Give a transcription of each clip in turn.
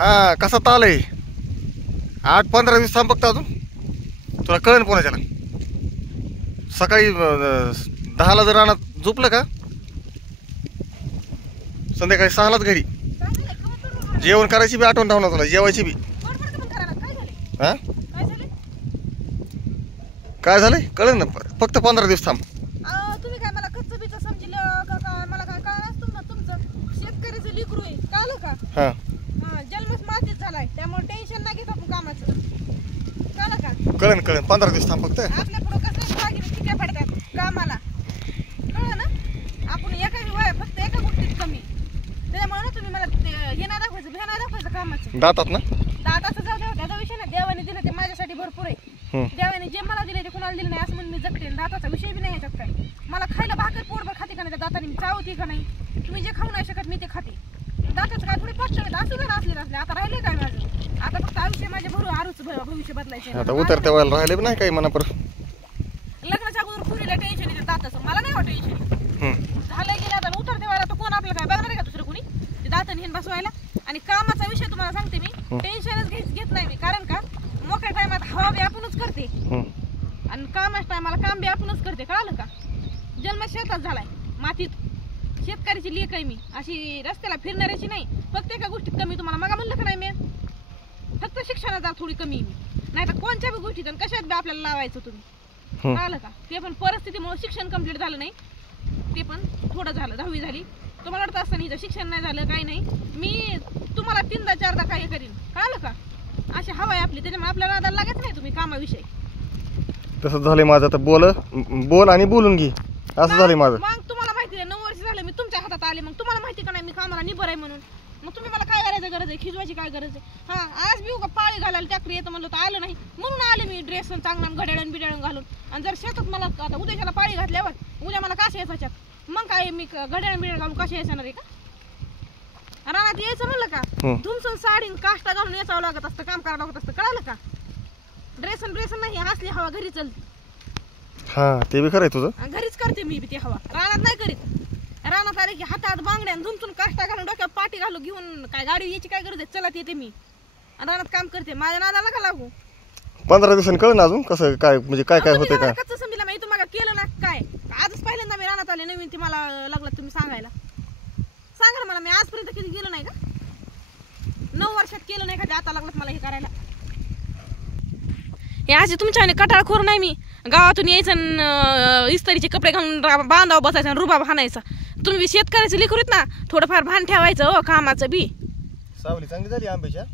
हा कसा ताल आहे 8-15 दिवस थांब फक्त अजून तुला कळेल कोणाच्याला सकाळी 10ला जर रानात झोपलं का संध्याकाळी 6लाच घरी जेवण करायची बी आठवण राहणार तुला जेवायची बी हा काय झालंय कळेल ना फक्त 15 दिवस थांब तुम्ही काय मला कच्चं बिचं समजलं का काय मला काय कळणार तुमचं शेतकऱ्याचं लेकरू आहे कळलं का हा जन्मच मातीच झालाय त्यामुळे टेन्शन नाही घेत आपण कामाचं कळलं का कळेल 15 दिवस थांब फक्त आपल्या पुढं कसं बाकी ठिकाण पडतात कामाला कळलं ना आपण फक्त एका गोष्टीत कमी त्याच्यामुळे ना तुम्ही मला हे नाही दाखवायचं भ्या नाही दाखवायचं कामाचं दातात ना दाताचं जाऊ द्या त्याचा विषय ना देवाने दिलं ते माझ्यासाठी भरपूर आहे देवाने जे मला दिले ते कोणाला दिलं नाही असं म्हणून मी जगते दाताचा विषय बी नाही याच्यात काय मला खायला भाकर पोटभर खाते का नाही त्या दाताने मी चावते का नाही तुम्ही जे खाऊ नाही शकत मी ते खाते दाताचं काय थोडे पाच असू दे असले आता राहिले काय माझं आता फक्त आयुष्य माझ्या आरूच भविष्य बदलायचे आता उतरत्या वेळेला राहिले बी नाही काही म्हणा पर लग्नाच्या अगोदर पुरीला टेन्शन येते दाताचं मला नाही टेन्शन झालं गेलं आता उतरत्या वेळेला तर कोण आपलं काय बघणार आहे का दुसरं कोणी ते दाताने हिन बसवायला आणि कामाचा विषय तुम्हाला सांगते मी टेन्शनच घेत नाही मी कारण का मोठ्या टायमात हवा बी आपणच करते आणि कामाच्या टायमाला काम बी आपणच करते कळालं का जन्म शेतात झालाय मातीत शेतकऱ्याची लेक आहे मी अशी रस्त्याला फिरणाऱ्याची नाही फक्त एका गोष्टीत कमी तुम्हाला मग म्हणलं का नाही मी फक्त शिक्षणात थोडी कमी मी नाही तर कोणत्या बी गोष्टीत कशात बी आपल्याला लावायचं तुम्ही कळालं का ते पण परिस्थितीमुळे शिक्षण कंप्लीट झालं नाही ते पण थोडं झालं 10वी झाली तुम्हाला वाटतं असं नाही शिक्षण नाही झालं काही नाही मी तुम्हाला 3दा-4दा काय करीन कळालं का अशी हवा आहे आपली त्याच्यामुळे आपल्याला नादाला लागत नाही तुम्ही कामाविषयी तसं झालंय माझं तर बोल आणि बोलून घे असं झालंय माझं मग तुम्हाला माहिती आहे 9 वर्ष झालं मी तुमच्या हातात आले मग तुम्हाला माहिती का नाही मी कामाला निबर आहे म्हणून मग तुम्ही मला काय करायचं गरज आहे खिजवायची काय गरज आहे हा आज बी उगा पाळी घालायला ट्रॅक्टर येतं म्हणलं तर आलं नाही म्हणून आले मी ड्रेस चांगला घड्याळून बिड्याळून घालून आणि जर शेतात मला आता उद्याच्याला पाळी घातल्यावर उद्या मला काशा यायच्यात मग काय मी घड्याळून बिड्याळ घालून काशा यायचं आहे का रानात यायचं म्हणलं का धुमसून साडी काष्टा घालून यायचं लागत असतं काम करावं लागत असतं कळालं का ड्रेस नाही असली हवा घरी चलते हा ते बी खरंय तुझं घरीच करते मी बी ती हवा रानात नाही करीत रानात आले की हातात बांगड्या धुमसून काष्टा घालून डोक्यावर पाठी घालून घेऊन काय गाडी यायची काय गरज आहे चलत येते मी रानात काम करते माझ्या नादाला का लागू 15 दिवसांनी कळ ना अजून कसं काय म्हणजे काय होते काय कसं समजलं मी तुम्हाला केलं ना काय आजच पहिल्यांदा मी रानात आले नवीन ती मला लागला तुम्ही सांगायला सांगा ना मला मी आजपर्यंत कधी गेलं नाही का 9 वर्षात केलं नाही का आता लागलं मला हे करायला हे आजी तुमच्या कटाळखोर नाही मी गावातून यायचं इस्त्रीचे कपडे घालून बांधावं बसायचं रुबाब हाणायचा तुम्ही शेतकऱ्याचे लेकरूत ना थोडंफार भान ठेवायचं हो कामाचं बी सावली चांगली झाली आंब्याच्या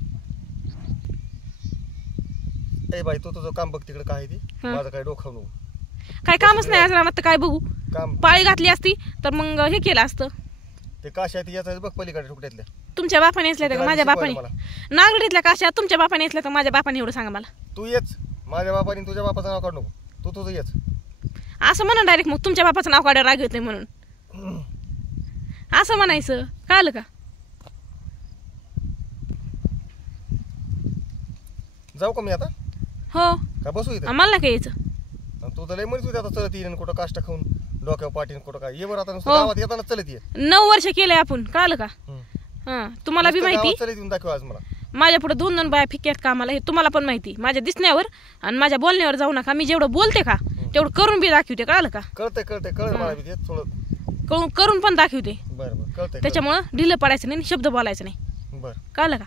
ए बाई तू तुझं काम बघ तिकडे काय ती माझं काय डोकं नको काय कामच नाही आज रानात काय बघू पाळी घातली असती तर मग हे केलं असतं ते काशा याचा बघ पलीकडे ठुकट्यातल्या तुमच्या बापाने असल्या तर माझ्या बापाने नागडीतल्या काशा तुमच्या बापाने असल्या तर माझ्या बापाने एवढं सांगा मला तू येच माझ्या बापाने तुझ्या बापाचं नाव काढू नको तू तुझं येच असं म्हणा डायरेक्ट मग तुमच्या बापाचं नाव काढायला राग येत नाही म्हणून असं म्हणायचं कळलं का जाऊ का मी आता हो का बसू इथं मला नाही काय यायचं तू तर लय म्हणत होती आता चलत येईन कुठं काष्टा खाऊन डोक्यावर पाठीन कुठं काय ये बरं आता गावात येताना चलत ये 9 वर्ष केलंय आपण कळलं का हा तुम्हाला बी माहिती चलत येऊन दाखव आज मला माझ्या पुढे 2 बाया फिक्यात कामाला हे तुम्हाला पण माहिती माझ्या दिसण्यावर आणि माझ्या बोलण्यावर जाऊ नका मी जेवढं बोलते का तेवढं करून बी दाखवते कळलं का कळतंय मला बी ते थोडं करून पण दाखवते बरं कळतंय त्याच्यामुळं ढिलं पडायचं नाही शब्द बोलायचं नाही बरं कळलं का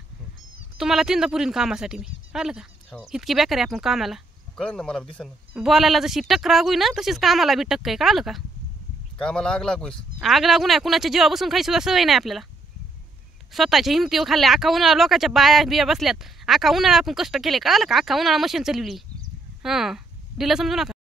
तुम्हाला 3दा पुरीन कामासाठी मी कळलं का इतकी बेकार आहे आपण कामाला कळलं ना मला दिसन ना बोलायला जशी टक्कर लागू ना तशीच कामाला बी टक्क आहे कळलं का कामाला आग लागूस आग लागू नाही कुणाच्या जीवा बसून काही सुद्धा सवय नाही आपल्याला स्वतःच्या हिमतीवर खाल्ले आखा उन्हाळा लोकांच्या बाया बिया बसल्यात आखा उन्हाळा आपण कष्ट केले कळलं का आखा उन्हाळा मशीन चालवली हां दिलं समजू नका